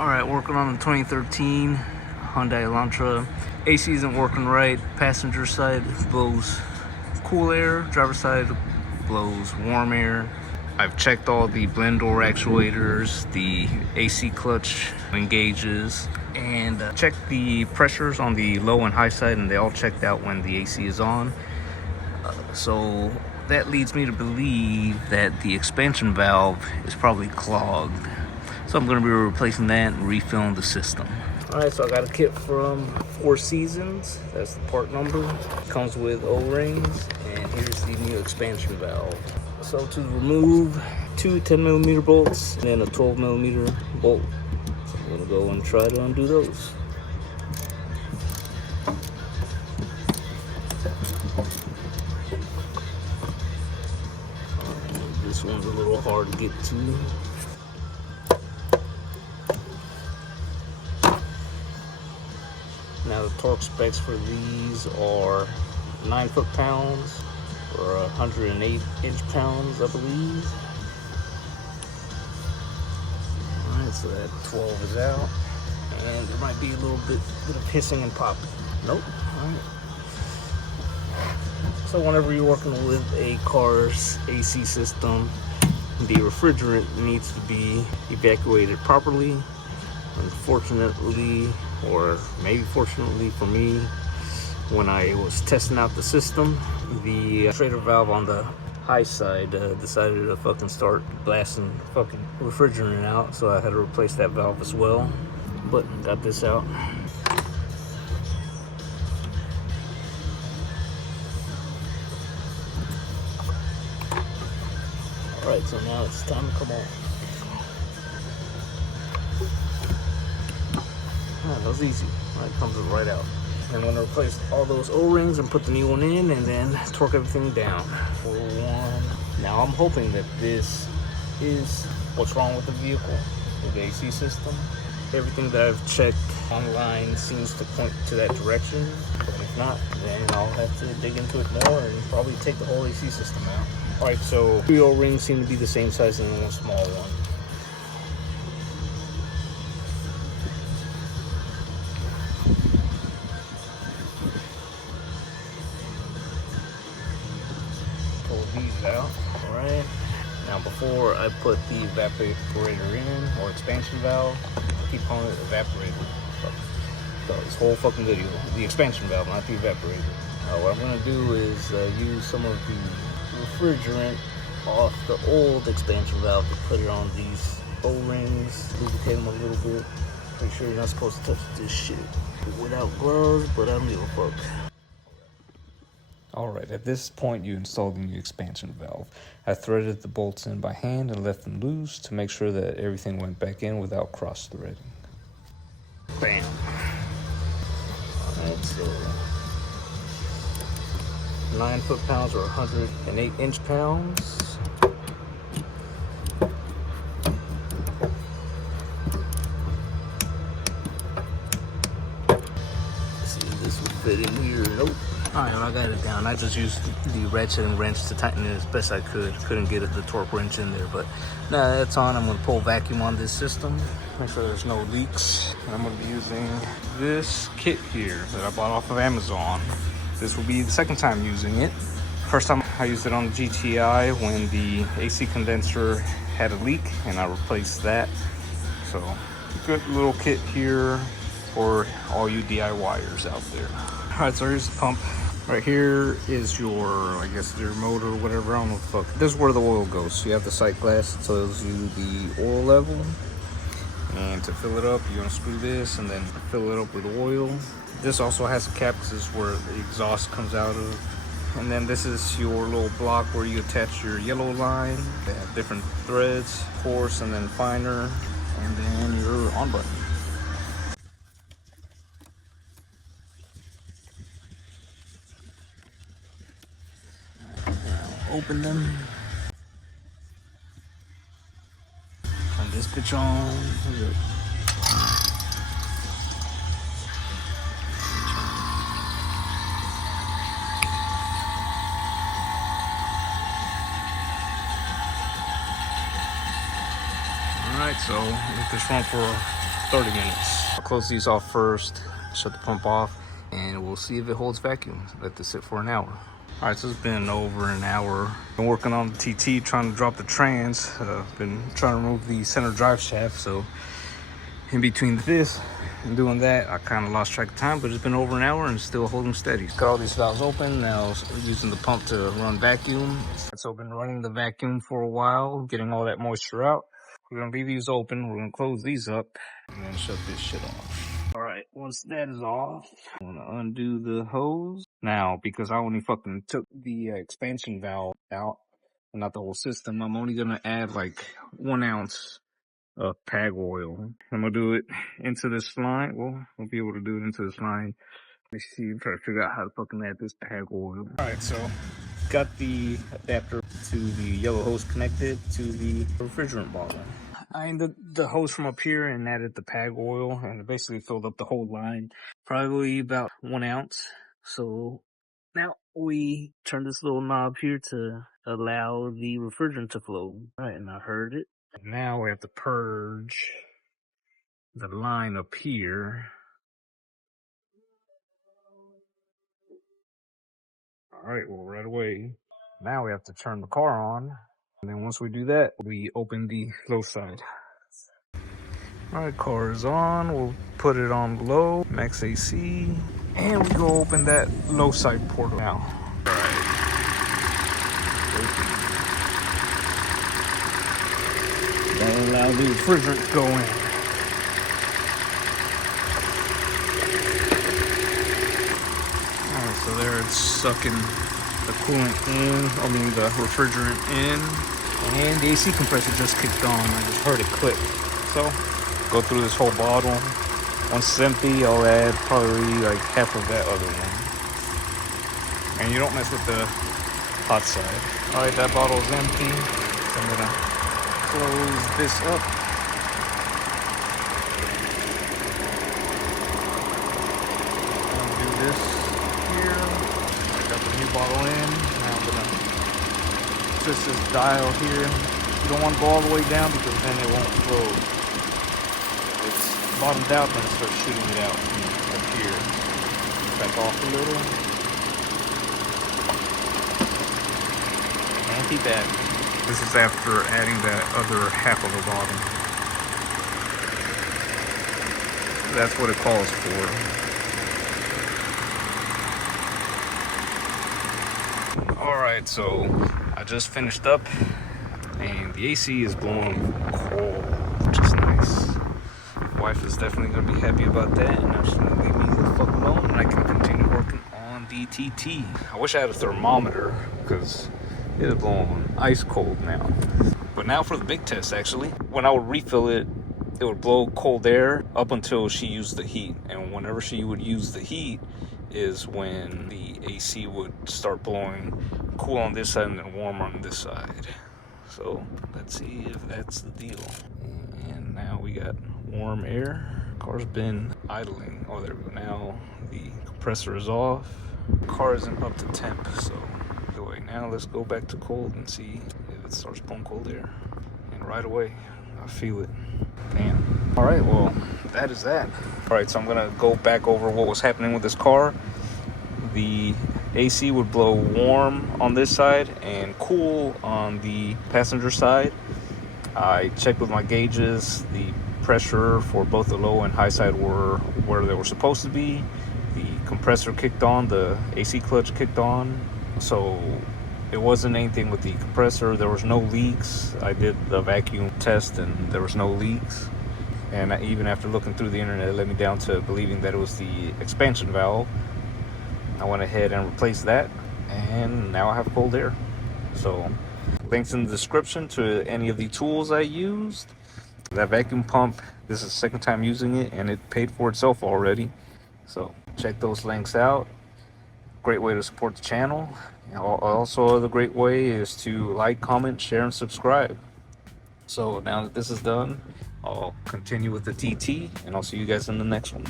All right, working on the 2013 Hyundai Elantra. AC isn't working right. Passenger side blows cool air. Driver side blows warm air. I've checked all the blend door actuators, the AC clutch engages, and checked the pressures on the low and high side, and they all checked out when the AC is on. So that leads me to believe that the expansion valve is probably clogged. So I'm going to be replacing that and refilling the system. Alright, so I got a kit from Four Seasons. That's the part number. Comes with O-rings, and here's the new expansion valve. So to remove two 10mm bolts and then a 12mm bolt. So I'm going to go and try to undo those. This one's a little hard to get to. Now the torque specs for these are 9 foot-pounds or 108 inch-pounds, I believe. Alright, so that 12 is out. And there might be a little bit of hissing and popping. Nope. Alright. So whenever you're working with a car's AC system, the refrigerant needs to be evacuated properly. Unfortunately, or maybe fortunately for me, when I was testing out the system, the refrigerator valve on the high side decided to fucking start blasting fucking refrigerant out, so I had to replace that valve as well. But got this out. Alright, so now it's time to come on. That was easy. It comes right out. I'm going to replace all those O-rings and put the new one in, and then torque everything down for one. Now I'm hoping that this is what's wrong with the vehicle, with the AC system. Everything that I've checked online seems to point to that direction. But if not, then I'll have to dig into it more and probably take the whole AC system out. Alright, so 3 O-rings seem to be the same size and one small one. Pull these out. Alright. Now before I put the evaporator in, or expansion valve, I keep calling it evaporator. So this whole fucking video, the expansion valve, not the evaporator. What I'm gonna do is use some of the refrigerant off the old expansion valve to put it on these O-rings, lubricate them a little bit. Pretty sure you're not supposed to touch this shit without gloves, but I don't give a fuck. Alright, at this point you install the new expansion valve. I threaded the bolts in by hand and left them loose to make sure that everything went back in without cross-threading. Bam! Alright, so 9 foot-pounds or 108 inch-pounds. See if this will fit in here. Nope. Alright, I got it down. I just used the ratchet and wrench to tighten it as best I could. Couldn't get the torque wrench in there, but now that's on. I'm going to pull vacuum on this system, make sure there's no leaks. And I'm going to be using this kit here that I bought off of Amazon. This will be the second time using it. First time I used it on the GTI when the AC condenser had a leak, and I replaced that. So, good little kit here for all you DIYers out there. Alright, so here's the pump. Right here is your, I guess, your motor or whatever. I don't know what the fuck. This is where the oil goes. So you have the sight glass. It tells you the oil level. And to fill it up, you're going to screw this and then fill it up with oil. This also has a cap. This is where the exhaust comes out of. And then this is your little block where you attach your yellow line. They have different threads, coarse and then finer. And then your on button. Open them. Turn this bitch on. Alright, so let this run for 30 minutes. I'll close these off first, shut the pump off, and we'll see if it holds vacuum. Let this sit for an hour. All right, so it's been over an hour. Been working on the TT, trying to drop the trans. Been trying to remove the center drive shaft, so in between this and doing that, I kind of lost track of time, but it's been over an hour and still holding steady. Got all these valves open. Now using the pump to run vacuum. So I've been running the vacuum for a while, getting all that moisture out. We're gonna leave these open. We're gonna close these up and then shut this shit off. All right, once that is off, I'm gonna undo the hose. Now, because I only fucking took the expansion valve out, and not the whole system, I'm only gonna add like 1 ounce of PAG oil. I'm gonna do it into this line. Well, I'll be able to do it into this line. Let me see, I'm trying to figure out how to fucking add this PAG oil. All right, so got the adapter to the yellow hose connected to the refrigerant bottle. I ended the hose from up here and added the PAG oil, and it basically filled up the whole line, probably about 1 ounce. So now we turn this little knob here to allow the refrigerant to flow. All right, and I heard it. Now we have to purge the line up here. All right, well, right away. Now we have to turn the car on. And then once we do that, we open the low side. All right, car is on. We'll put it on low, max AC. And we go open that low side port now. All right. That'll allow the refrigerant to go in. Alright, so there it's sucking the coolant in, the refrigerant in. And the AC compressor just kicked on. I just heard it click. So, go through this whole bottle. Once it's empty, I'll add probably like half of that other one. And you don't mess with the hot side. Alright, that bottle is empty. So I'm gonna close this up. Do this here. I got the new bottle in. Now I'm gonna twist this dial here. You don't want to go all the way down because then it won't flow. It's bottomed out, then it starts shooting it out up here. Back off a little. Anti-back. This is after adding that other half of the bottom. That's what it calls for. Alright, so I just finished up and the AC is blowing cold, which is nice. My wife is definitely going to be happy about that, and now she's going to leave me the fuck alone and I can continue working on the TT. I wish I had a thermometer because it is blowing ice cold now. But now for the big test, actually. When I would refill it, it would blow cold air up until she used the heat. And whenever she would use the heat is when the AC would start blowing cool on this side and then warm on this side. So let's see if that's the deal. And now we got warm air. Car's been idling. Oh, there we go. Now the compressor is off. Car isn't up to temp, so anyway, now let's go back to cold and see if it starts blowing cold air. And right away, I feel it. Damn. All right, well, that is that. All right, so I'm gonna go back over what was happening with this car. The AC would blow warm on this side and cool on the passenger side. I checked with my gauges. The pressure for both the low and high side were where they were supposed to be. The compressor kicked on, the AC clutch kicked on. So it wasn't anything with the compressor. There was no leaks. I did the vacuum test and there was no leaks. And even after looking through the internet, it led me down to believing that it was the expansion valve. I went ahead and replaced that, and now I have cold air. So links in the description to any of the tools I used. That vacuum pump, this is the second time using it, and it paid for itself already. So check those links out. Great way to support the channel. Also, the great way is to like, comment, share, and subscribe. So now that this is done, I'll continue with the TT, and I'll see you guys in the next one.